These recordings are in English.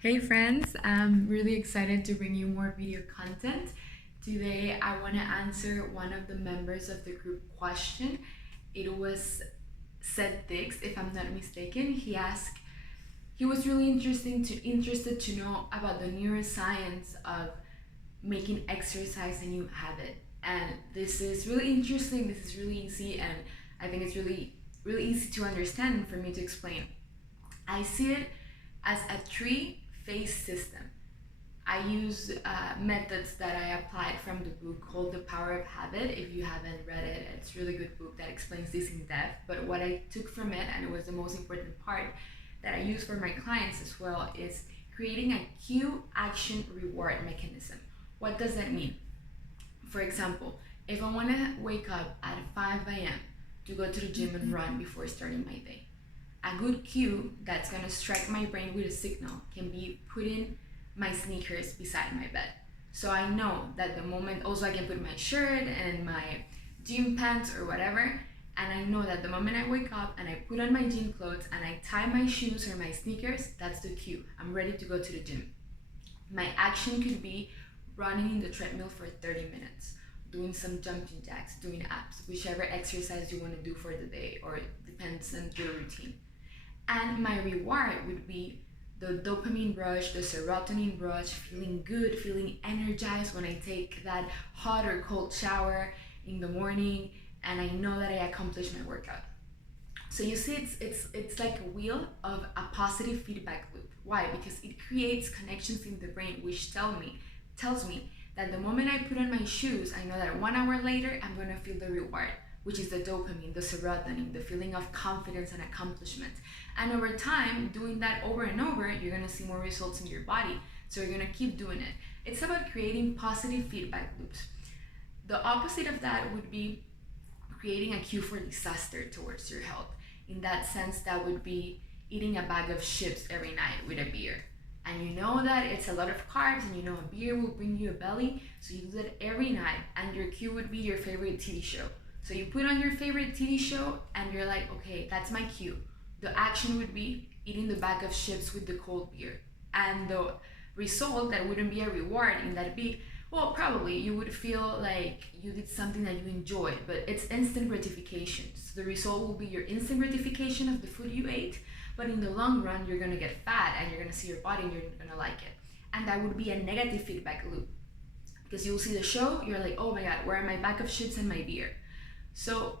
Hey friends, I'm really excited to bring you more video content. Today I want to answer one of the members of the group question. It was Seth Dix, if I'm not mistaken. He was really interested to know about the neuroscience of making exercise a new habit. And this is really interesting, this is really easy, and I think it's really easy to understand and for me to explain. I see it as a three-phase system. I use methods that I applied from the book called The Power of Habit. If you haven't read it, it's a really good book that explains this in depth. But what I took from it, and it was the most important part that I use for my clients as well, is creating a cue action reward mechanism. What does that mean? For example, if I want to wake up at 5 a.m. to go to the gym and run before starting my day, a good cue that's gonna strike my brain with a signal can be putting my sneakers beside my bed. So I know that the moment, also I can put my shirt and my gym pants or whatever, and I know that the moment I wake up and I put on my gym clothes and I tie my shoes or my sneakers, that's the cue. I'm ready to go to the gym. My action could be running in the treadmill for 30 minutes, doing some jumping jacks, doing abs, whichever exercise you want to do for the day, or it depends on your routine. And my reward would be the dopamine rush, the serotonin rush, feeling good, feeling energized when I take that hot or cold shower in the morning and I know that I accomplished my workout. So you see, it's like a wheel of a positive feedback loop. Why? Because it creates connections in the brain which tells me that the moment I put on my shoes, I know that 1 hour later I'm gonna feel the reward, which is the dopamine, the serotonin, the feeling of confidence and accomplishment. And over time, doing that over and over, you're gonna see more results in your body. So you're gonna keep doing it. It's about creating positive feedback loops. The opposite of that would be creating a cue for disaster towards your health. In that sense, that would be eating a bag of chips every night with a beer. And you know that it's a lot of carbs and you know a beer will bring you a belly, so you do that every night, and your cue would be your favorite TV show. So you put on your favorite TV show and you're like, okay, that's my cue. The action would be eating the bag of chips with the cold beer. And the result, that wouldn't be a reward in that big, well, probably you would feel like you did something that you enjoyed, but it's instant gratification. So the result will be your instant gratification of the food you ate, but in the long run, you're gonna get fat and you're gonna see your body and you're gonna like it. And that would be a negative feedback loop. Because you'll see the show, you're like, oh my God, where are my bag of chips and my beer? So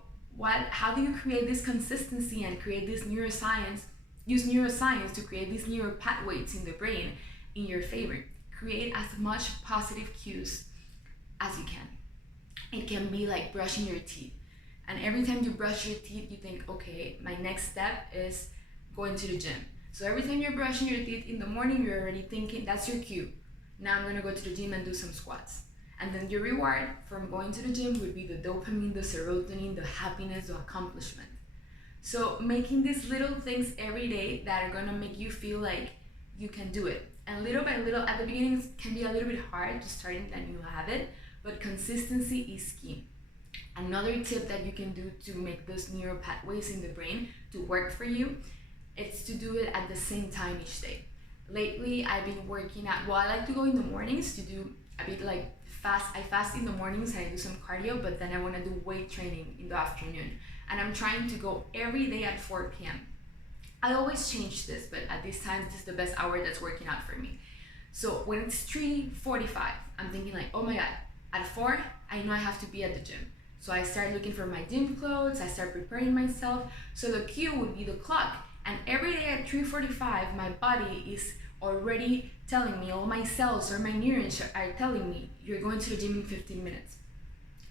how do you create this consistency and create this neuroscience, use neuroscience to create these neural pathways in the brain in your favor? Create as much positive cues as you can. It can be like brushing your teeth. And every time you brush your teeth, you think, okay, my next step is going to the gym. So every time you're brushing your teeth in the morning, you're already thinking, that's your cue. Now I'm gonna go to the gym and do some squats. And then your reward from going to the gym would be the dopamine, the serotonin, the happiness, the accomplishment. So making these little things every day that are gonna make you feel like you can do it. And little by little, at the beginning, it can be a little bit hard to start in that new habit, but consistency is key. Another tip that you can do to make those neural pathways in the brain to work for you, it's to do it at the same time each day. Lately, I've been working at, well, I like to go in the mornings to do a bit like I fast in the mornings and I do some cardio, but then I want to do weight training in the afternoon. And I'm trying to go every day at 4 p.m. I always change this, but at this time, this is the best hour that's working out for me. So when it's 3:45, I'm thinking like, oh my God, at 4, I know I have to be at the gym. So I start looking for my gym clothes, I start preparing myself. So the cue would be the clock. And every day at 3:45, my body is already telling me, all my cells or my neurons are telling me, you're going to the gym in 15 minutes.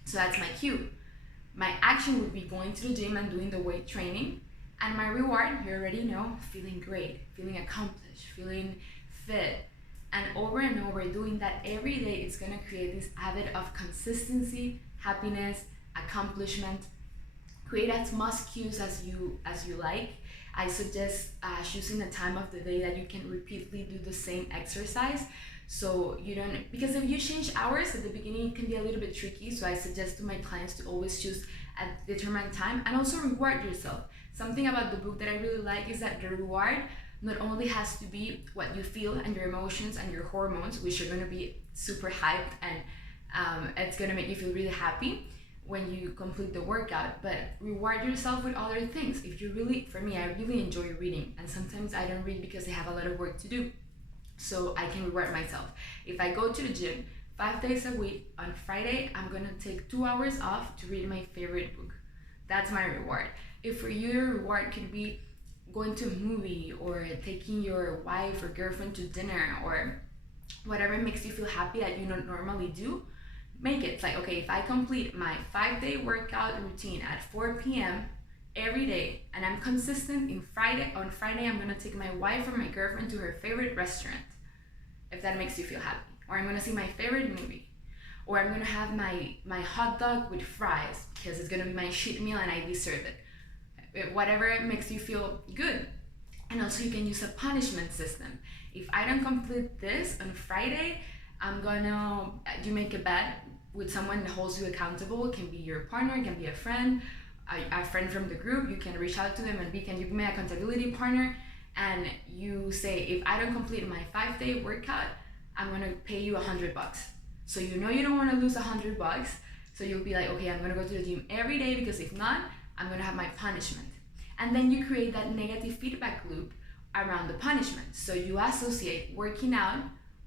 So that's my cue. My action would be going to the gym and doing the weight training. And my reward, you already know, feeling great, feeling accomplished, feeling fit. And over doing that every day, it's gonna create this habit of consistency, happiness, accomplishment. Create as much cues as you like. I suggest choosing a time of the day that you can repeatedly do the same exercise. So you don't, because if you change hours at the beginning, it can be a little bit tricky. So I suggest to my clients to always choose a determined time and also reward yourself. Something about the book that I really like is that the reward not only has to be what you feel and your emotions and your hormones, which are going to be super hyped, and it's going to make you feel really happy when you complete the workout, but reward yourself with other things. If you really, for me, I really enjoy reading, and sometimes I don't read because I have a lot of work to do, so I can reward myself. If I go to the gym 5 days a week, on Friday I'm gonna take 2 hours off to read my favorite book. That's my reward. If for you your reward could be going to a movie, or taking your wife or girlfriend to dinner, or whatever makes you feel happy that you don't normally do, make it. It's like, okay, if I complete my 5-day workout routine at 4 p.m. every day, and I'm consistent on Friday I'm gonna take my wife or my girlfriend to her favorite restaurant, if that makes you feel happy. Or I'm gonna see my favorite movie. Or I'm gonna have my hot dog with fries because it's gonna be my cheat meal and I deserve it. Whatever makes you feel good. And also you can use a punishment system. If I don't complete this on Friday, you make a bet with someone that holds you accountable. It can be your partner, it can be a friend from the group. You can reach out to them and can you be my accountability partner, and you say, if I don't complete my 5-day workout, I'm gonna pay you $100. So you know you don't want to lose $100. So you'll be like, okay, I'm gonna go to the gym every day, because if not, I'm gonna have my punishment. And then you create that negative feedback loop around the punishment. So you associate working out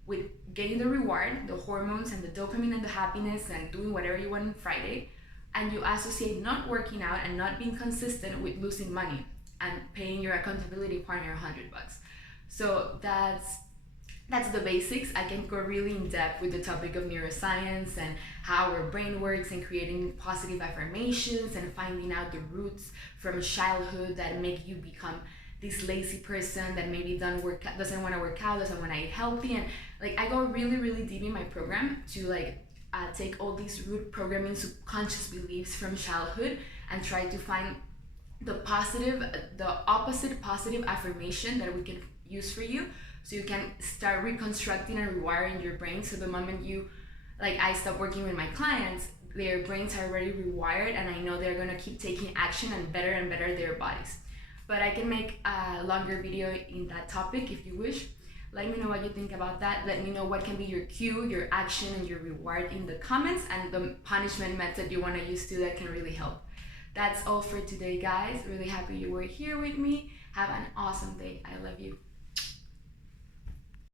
with getting the reward, the hormones and the dopamine and the happiness and doing whatever you want on Friday. And you associate not working out and not being consistent with losing money and paying your accountability partner $100. So that's the basics. I can go really in depth with the topic of neuroscience and how our brain works, and creating positive affirmations and finding out the roots from childhood that make you become this lazy person that maybe doesn't want to work out, doesn't want to eat healthy. And like, I go really, really deep in my program to take all these root programming subconscious beliefs from childhood and try to find the opposite positive affirmation that we can use for you, so you can start reconstructing and rewiring your brain. So the moment I stop working with my clients, their brains are already rewired, and I know they're gonna keep taking action and better their bodies. But I can make a longer video in that topic if you wish. Let me know what you think about that. Let me know what can be your cue, your action, and your reward in the comments, and the punishment method you want to use too that can really help. That's all for today, guys. Really happy you were here with me. Have an awesome day. I love you.